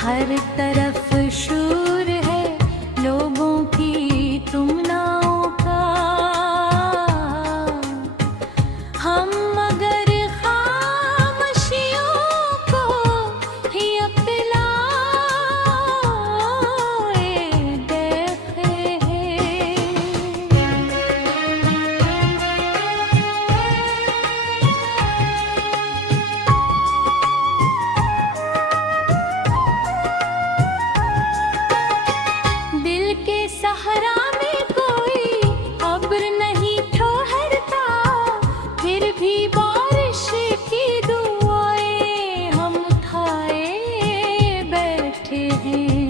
हर तरफ शोर है लोगों की तुमनाओं का। हम मगर खामोशियों को ही अपनाए बैठे हैं। दिल के सहरा में कोई अब्र नहीं ठहरता, फिर भी बारिश की दुआएं हम उठाए बैठे हैं।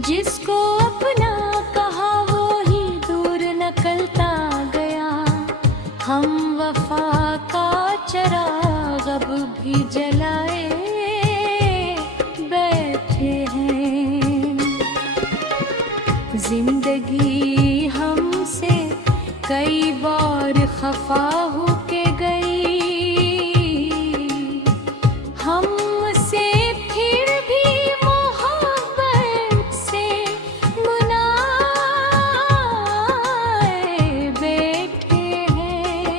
जिसको अपना कहा वो ही दूर निकलता गया, हम वफा का चिराग अब भी जलाए बैठे हैं। जिंदगी हमसे कई बार खफा होके गई, हमसे फिर भी मोहब्बत से मनाए बैठे हैं।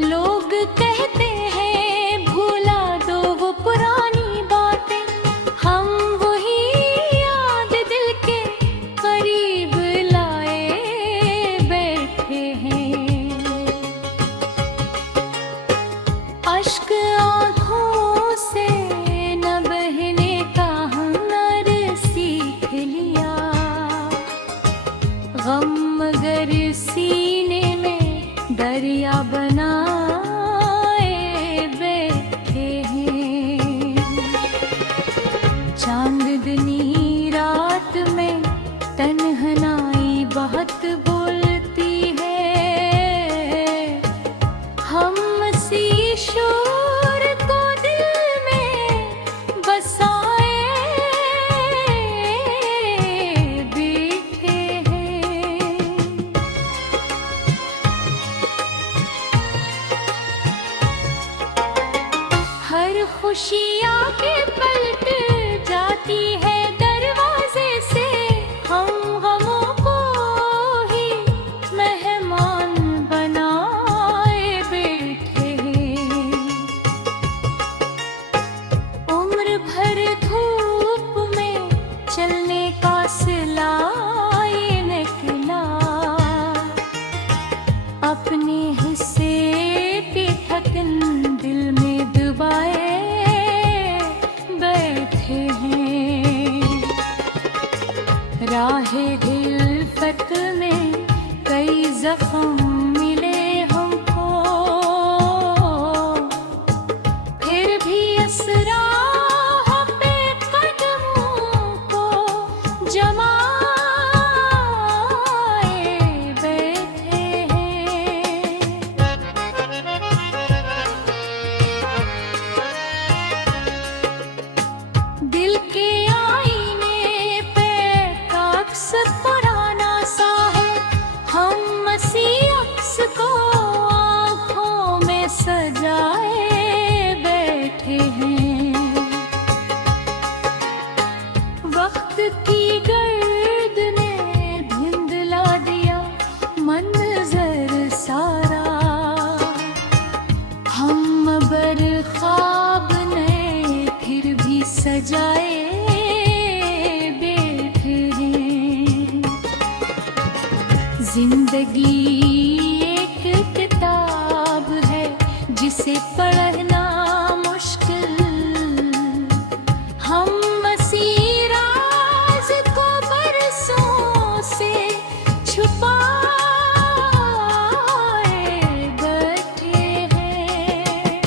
लोग कहते हैं भूला दो वो पुरानी बातें, हम वही याद दिल के करीब लाए बैठे हैं। अश्क आँखों से न बहने का हुनर सीख लिया, गम मगर सीने में दरिया बनाए बैठे हैं। चांदनी रात में तन्हाई बहुत बोलती है, हम सी शोर को दिल में बसाए बैठे हैं। हर खुशी आके पलट जाती है दरवाजे से, हम गमों को ही मेहमान बनाए बैठे हैं। उम्र भर धूप में चलने का सिलाई निकला, अपने हिस्से की थकन दिल में दबाए बैठे हैं। राहे दिलफत में कई जख्म मिले हमको, फिर भी असरा पे कदमों को जमाए बैठे हैं। दिल के आईने पे का अक्स पुराना सा है, हम मसी अक्स को आँखों में सजाए बैठे हैं। वक्त की गर्द ने धुंधला दिया मंजर सारा, हम बर ख्वाब नए फिर भी सजाए बैठे हैं। जिंदगी एक किताब है जिसे पढ़ना मुश्किल, हम मसी राज को बरसों से छुपाए बैठे हैं।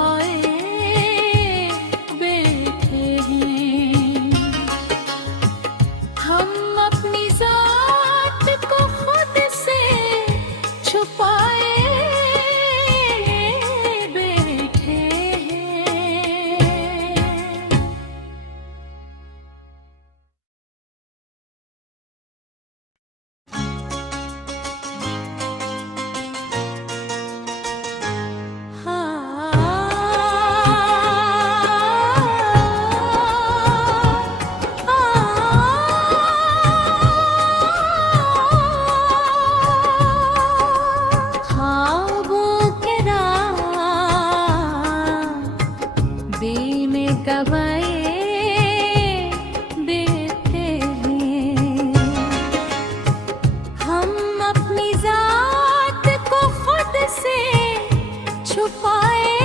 हवाएं बैठे हैं। हम अपनी जात को खुद से छुपाए बैठे हैं। ख्वाबों के राह में गवाए देते हैं। हम अपनी जात को खुद से छुपाए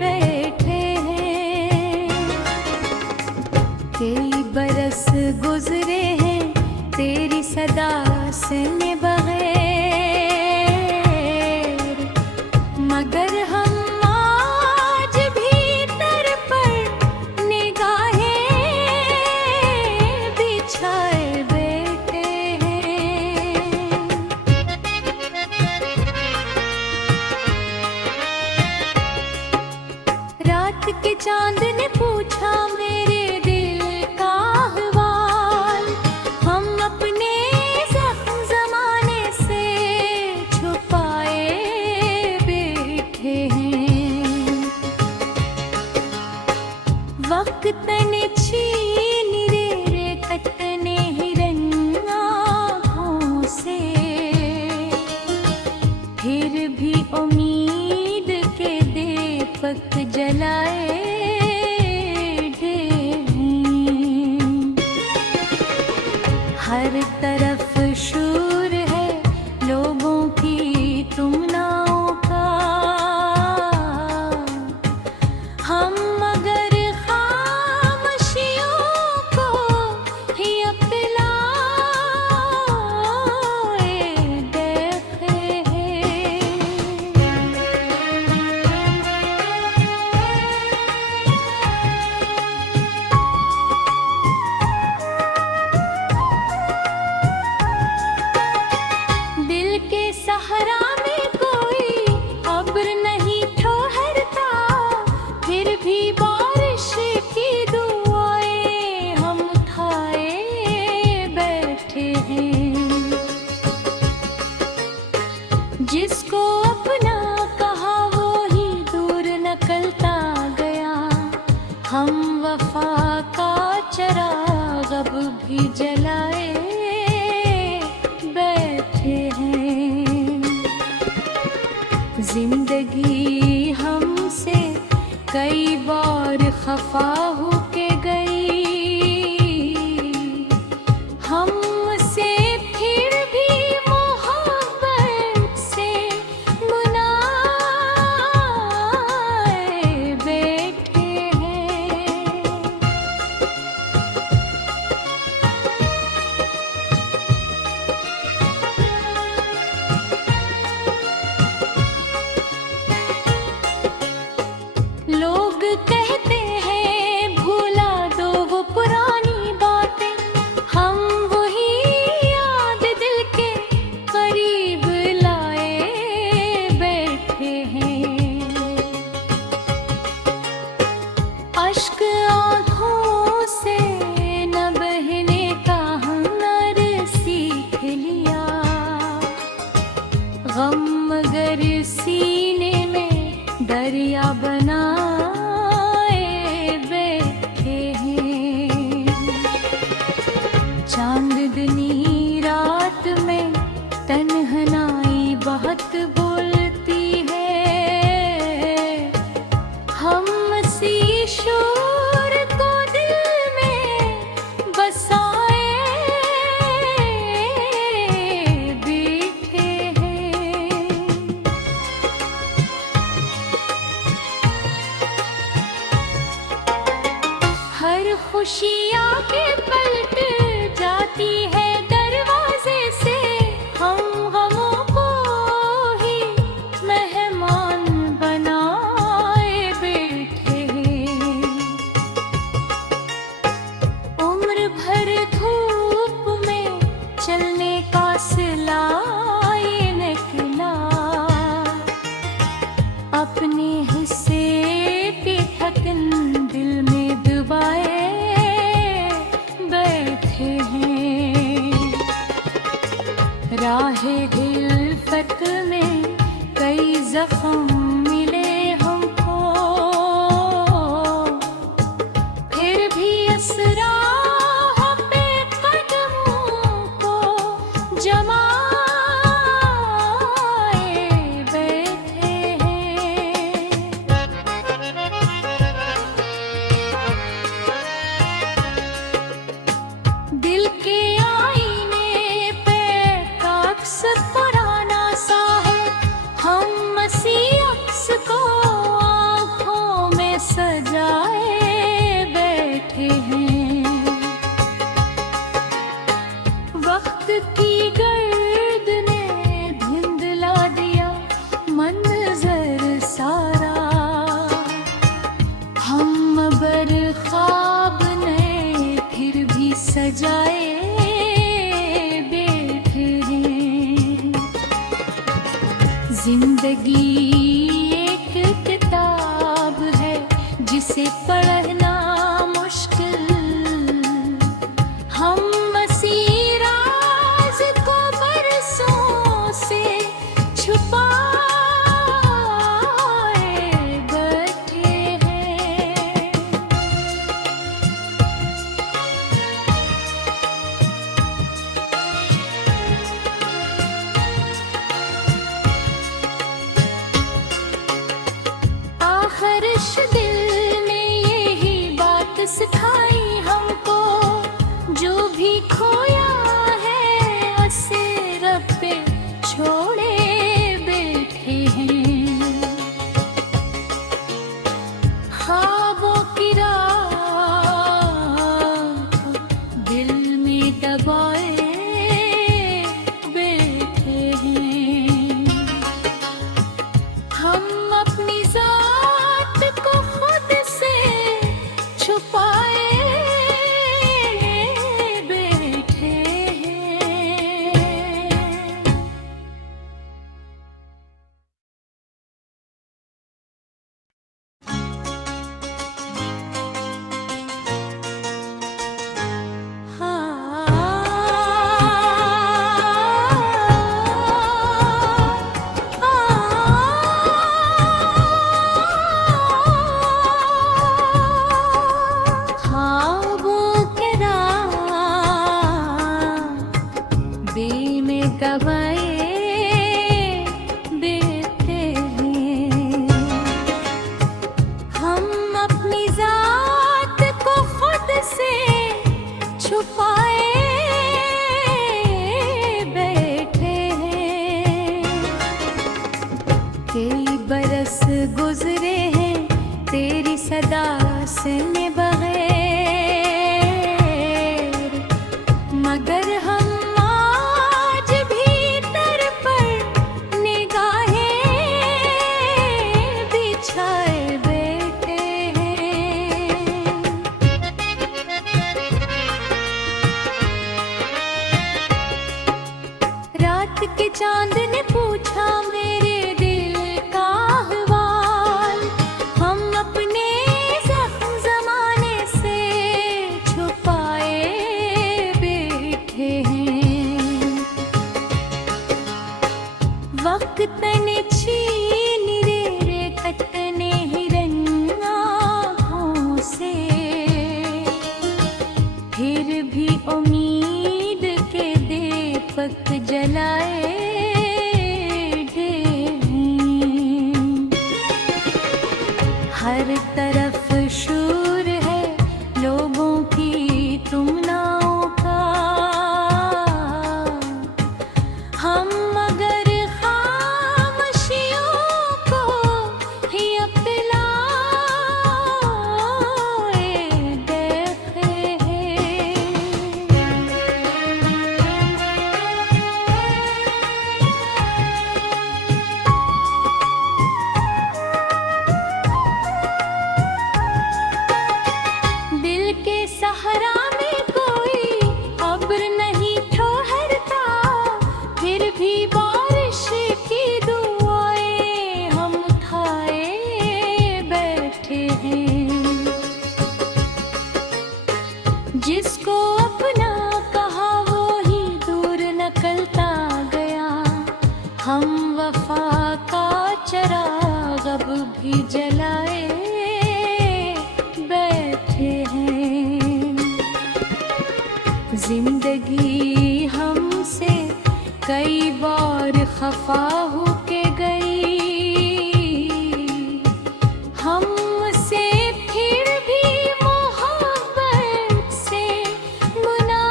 बैठे हैं। कई बरस गुजरे हैं तेरी सदा सुने बगैर, मगर हम आज भीतर पर निगाहें बिछाए बैठे हैं। रात के चांद ने पूछा मेरे दिल का अहवाल। हम अपने जख्म ज़माने से छुपाए बैठे हैं। वक्त ने छीन रे कटने हिरन आँखों से, फिर भी उम्मीद के दीपक जलाए हैं। हर तरफ शोर है लोगों की तुमनाओं का। हम मगर खामोशियों को ही अपनाए बैठे हैं। दिल के सहारा में कोई अब्र नहीं ठहरता, फिर भी बारिश की दुआएं हम उठाए बैठे हैं। जिसको अपना कहा वो ही दूर निकलता गया। हम वफा का चिराग अब भी जलाए बैठे हैं। जिंदगी हमसे कई बार खफा होके गई। हमसे फिर भी मोहब्बत से मनाए बैठे हैं। लोग कहते हैं भूला दो वो पुरानी बातें। हम वही याद दिल के करीब लाए बैठे हैं। अश्क आँखों से न बहने का हुनर सीख लिया। गम मगर सीने में दरिया बनाए बैठे हैं। चांदनी रात में तन्हाई बहुत बोलती है। हम सी शोर को दिल में बसाए बैठे हैं। हर खुशी आके पलट जाती है दरवाजे से। हम गमों को ही मेहमान जाए बैठे हैं। जिंदगी एक किताब है जिसे पढ़ना मुश्किल, हम मसी राज को बरसों से छुपाए बैठे हैं। आखिरिश दिल में यही बात सिखाई हमको, जो भी खोया है उसे रब पे छोड़े बैठे हैं। ख्वाबों की रात दिल में दबाए बैठे हैं। हम अपनी जात को खुद से छुपाए बैठे हैं। ख्वाबों के रात दिल में दबाए बैठे हैं। हम अपनी जात को खुद से छुपाए बैठे हैं। कई बरस गुजरे हैं तेरी सदा सुने बगैर, मगर हम आज भीतर पर निगाहें बिछाए बैठे हैं। रात के चांद ने पूछा मेरे दिल का अहवाल, हम अपने जख्म जमाने से छुपाए बैठे हैं। वक्त तने छीन रे कतने हिरन आँखों से, फिर भी उम्मीद के दीपक जलाए हैं। हर तरफ शोर है लोगों की तुमनाओं का, हम मगर खामोशियों को ही अपनाए बैठे हैं। दिल के सहारा में कोई अब्र नहीं ठहरता, फिर भी बारिश की दुआएं हम उठाए बैठे हैं। जिसको अपना कहा वो ही दूर निकलता गया, हम वफा का चराग अब भी जलाए बैठे हैं। जिंदगी हमसे कई बार खफा होके गई, हमसे फिर भी मोहब्बत से मनाए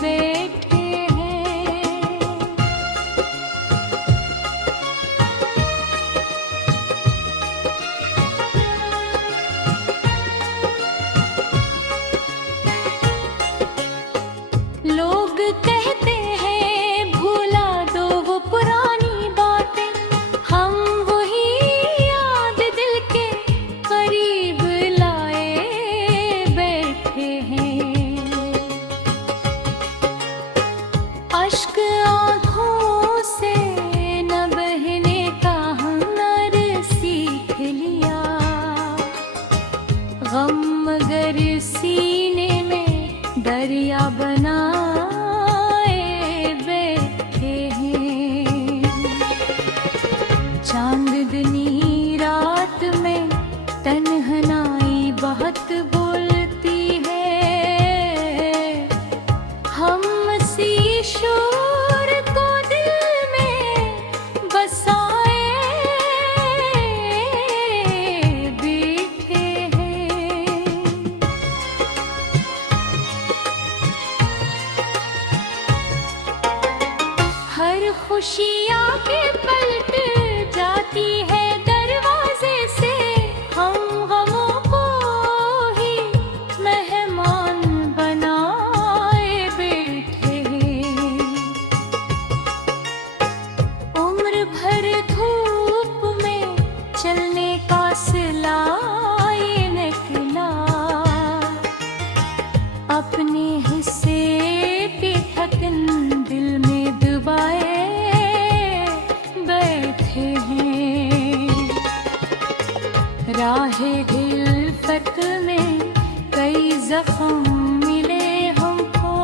बैठे हैं। लोग कहते हैं चांदनी रात में तन्हनाई बहुत बोलती है। हम सी शोर को दिल में बसाए बैठे हैं। हर खुशी आके पलट जाती है दरवाजे से, हम गमों को ही मेहमान बनाए बैठे हैं। उम्र भर धूप में चलने का सिलाई निकला, अपने हिस्से की थकन दिल में दबाए बैठे हैं। राहे हिल्फत में कई जख्म मिले हमको,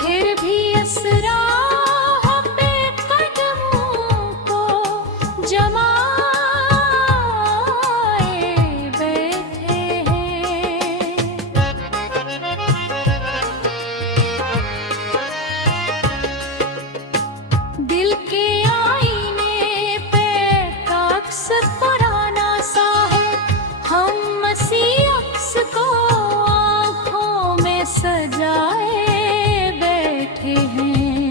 फिर भी असराह पे कदमों को जमाए बैठे हैं। दिल के आईने पे अक्स पुराना सा है, हम इसी अक्स को आँखों में सजाए बैठे हैं।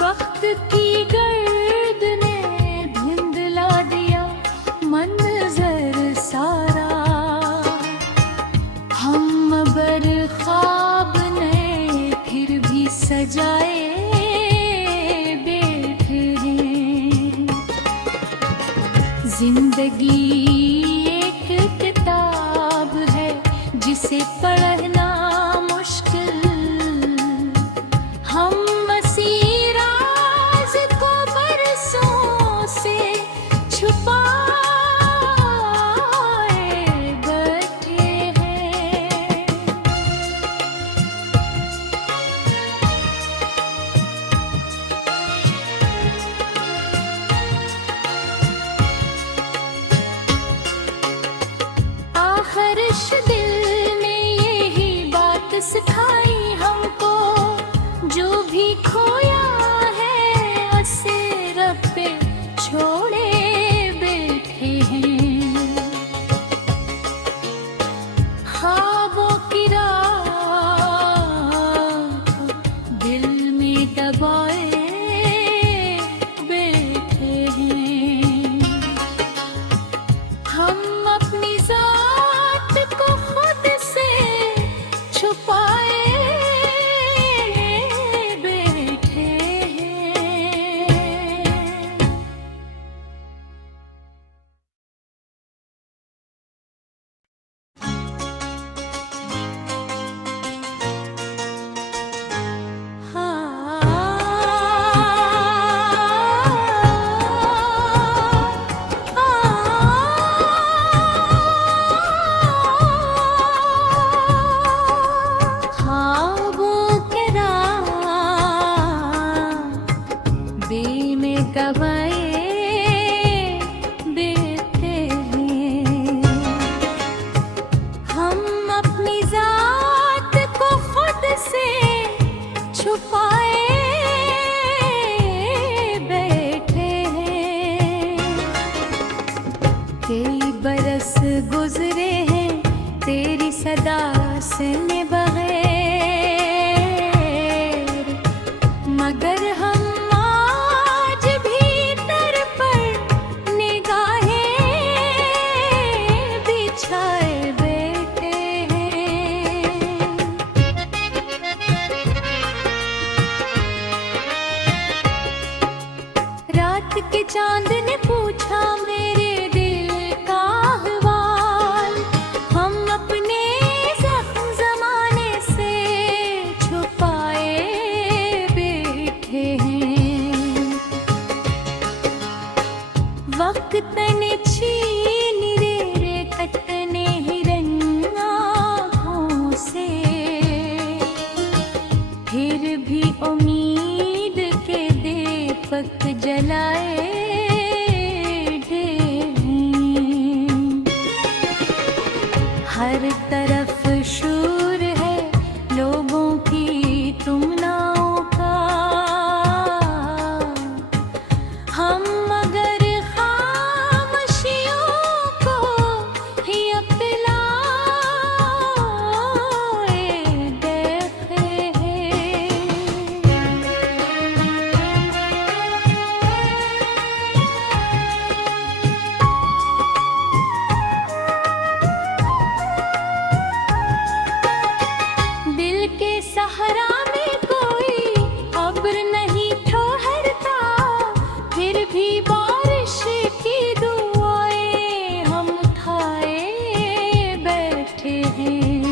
वक्त की गर्द ने धुंधला दिया मंजर सारा, हम बर ख्वाब नए फिर भी सजाए बैठे हैं। जिंदगी एक किताब है जिसे पढ़ना मुश्किल, हम इसी राज को बरसों से छुपाए बैठे हैं। आखिरिश दिल ने यही बात सिखाई हमको, जो भी खोया है उसे रब पे छोड़े बैठे हैं। ख्वाबों की राख दिल में दबाए बैठे हैं। हम अपनी जात को खुद से छुपाए बैठे हैं। ख्वाबों के राह बे में गवाए बैठे हैं। हम अपनी जात को खुद से छुपाए बैठे हैं। कई बरस गुजरे हैं तेरी सदा सुने बगैर, मगर हम आज भीतर पर निगाहें बिछाए बैठे हैं। रात के चांद ने पूछा मेरे दिल का अहवाल, हम अपने जख्म जमाने से छुपाए बैठे हैं। वक्त ने छीन रे कटने हिरन आँखों से, फिर भी उम्मीद दीपक जलाए ढेर हैं। हर तरफ शोर है लोगों की तुमनाओं का। हम मगर खामोशियों को ही अपनाए देखे हैं। दिल के सहारा में कोई अब्र नहीं ठहरता, फिर भी बारिश की दुआएं हम उठाए बैठे हैं।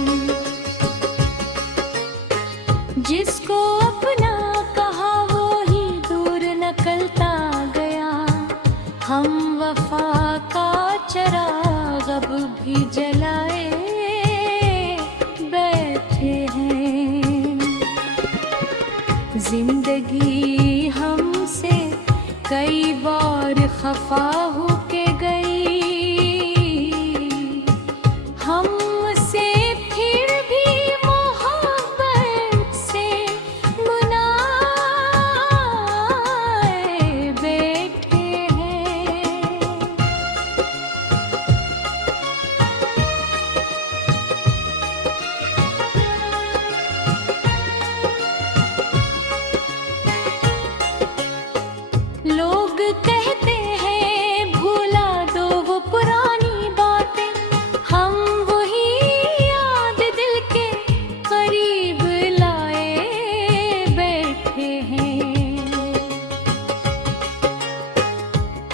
जिसको अपना कहा वो ही दूर निकलता गया, हम वफा का चिराग अब भी जलाए बैठे हैं। जिंदगी हमसे कई बार खफा होके गई, हमसे फिर भी मोहब्बत से मनाए बैठे हैं। लोग कहते हैं भूला दो वो पुरानी बातें, हम वही याद दिल के करीब लाए बैठे हैं।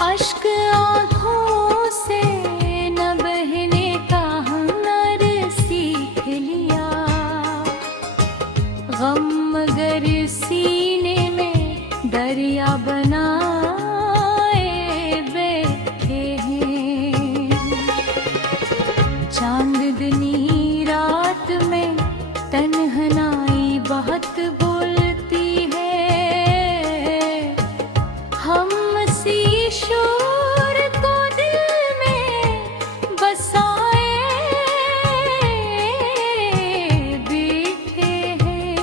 अश्क आँखों से न बहने का हुनर सीख लिया, गम मगर सीने में दरिया बनाए बैठे हैं। चांदनी रात में तन्हाई बहुत बोलती है, हम सी शोर को दिल में बसाए बैठे हैं।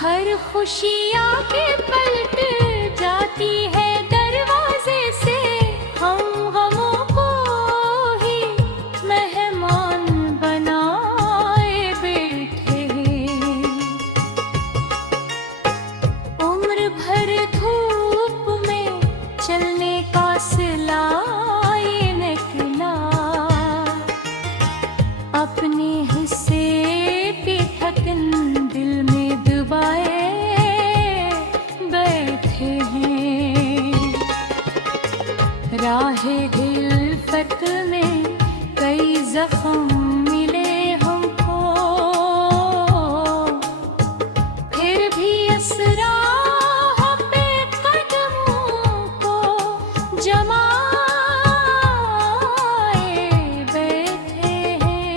हर खुशी आके पलट जाती है दरवाजे से, हम गमों को ही मेहमान बनाए बैठे हैं। उम्र भर धूप में चलने का सिलाई निकला, अपने हिस्से की थकन दिल में दबाए बैठे हैं। राहे हिल्फत में कई जख्म मिले हमको, फिर भी असरा पे कदमों को जमाए बैठे हैं।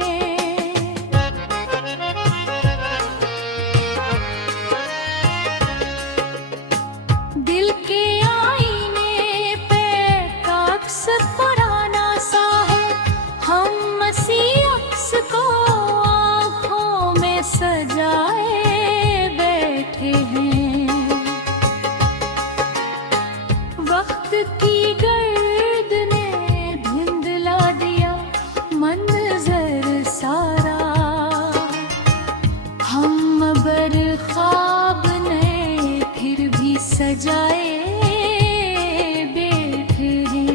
दिल के आईने पे अक्स पुराना सा है, हम मसी अक्स को आँखों में सजाए बैठे हैं। वक्त की गर्द ने धुंधला दिया मंजर सारा, हम बर ख्वाब ने फिर भी सजाए बैठे हैं।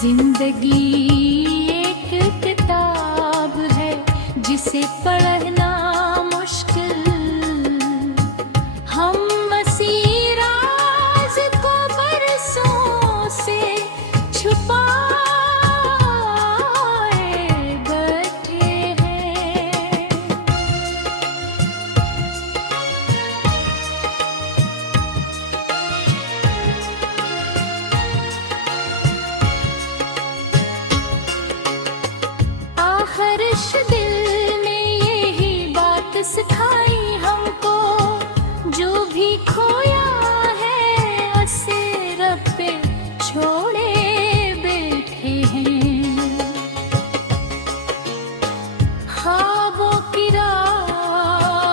जिंदगी एक किताब है जिसे पढ़ना मुश्किल, हम मसी राज को बरसों से छुपाए बैठे हैं। आखिर खामोश दिल ने यही बात सिखाई हमको, जो भी खोया है उसे रब पे छोड़े बैठे हैं। ख्वाबों की रात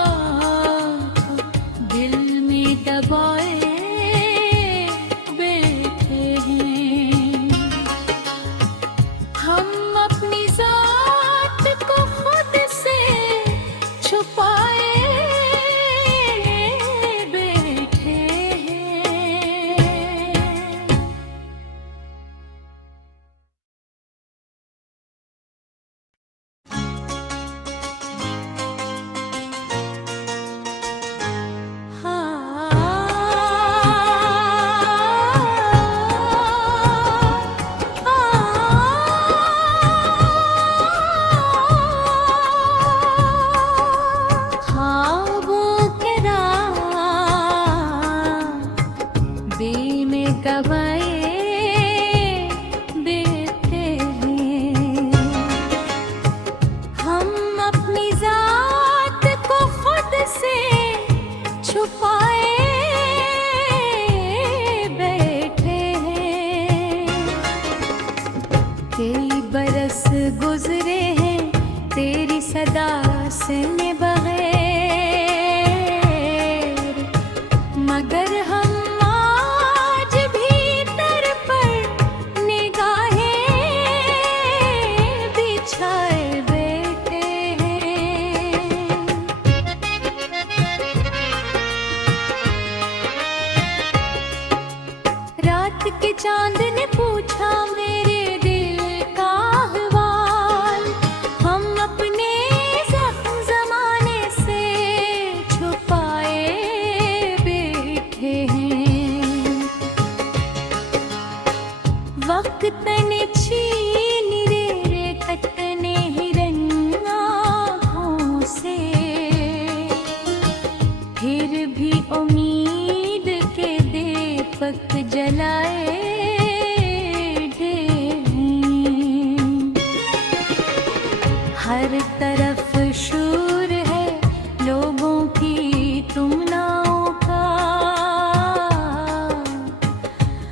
दिल में दबाए बैठे हैं। हम अपनी जात को खुद से छुपाए बैठे हैं। ख्वाबों के रात दिल में दबाए बैठे हैं। हम अपनी जात को खुद से छुपाए बैठे हैं। कई बरस गुजरे हैं तेरी सदा सुने बगैर, मगर हम आज भीतर पर निगाहें बिछाए बैठे हैं। रात के चांद ने पूछा मेरे दिल का अहवाल, हम अपने जख्म जमाने से छुपाए बैठे हैं। वक्त ने छीन रे कतने हिरन आँखों से, फिर भी उम्मीद के दीपक जलाए हैं। हर तरफ शोर है लोगों की तुमनाओं का,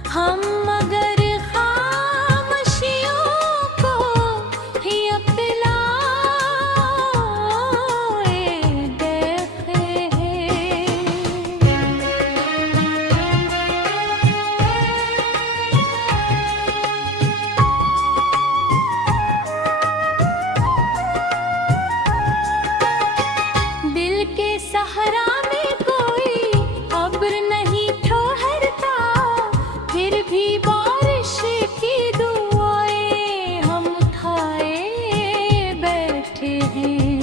हम मगर खामोशियों को ही अपनाए बैठे हैं। दिल के सहारा में कोई अब्र नहीं ठहरता, फिर भी बारिश की दुआएं हम खाए बैठे हैं।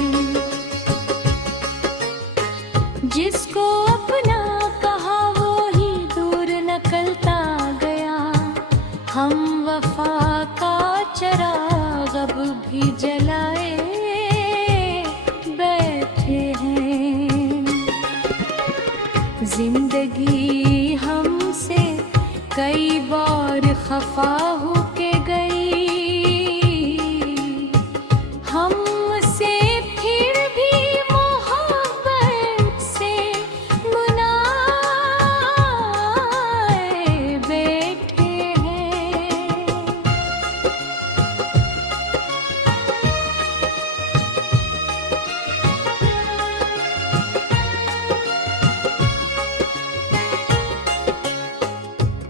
जिसको अपना कहा वो ही दूर निकलता गया, हम वफा का चिराग अब भी जलाए बैठे हैं। जिंदगी हमसे कई बार खफा होके गई, हमसे फिर भी मोहब्बत से मुनाए बैठे हैं।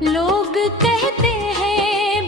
लोग कहते हैं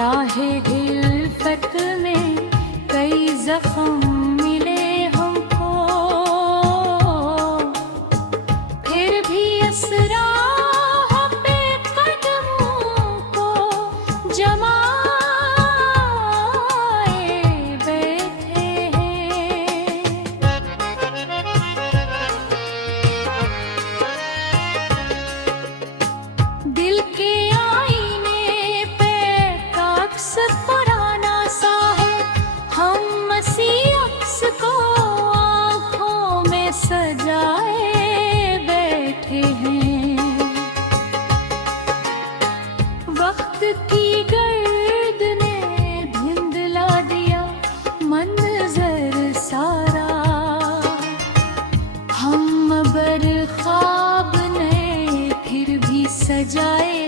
राहे हिल्फत में कई जख्म मिले हमको, फिर भी असराह पे कदमों को जमाए बैठे हैं। दिल के आईने पे अक्स पुराना सा है, हम मसी अक्स को आँखों में सजाए बैठे हैं। वक्त की गर्द ने धुंधला दिया मंजर सारा, हम बर ख्वाब नए फिर भी सजाए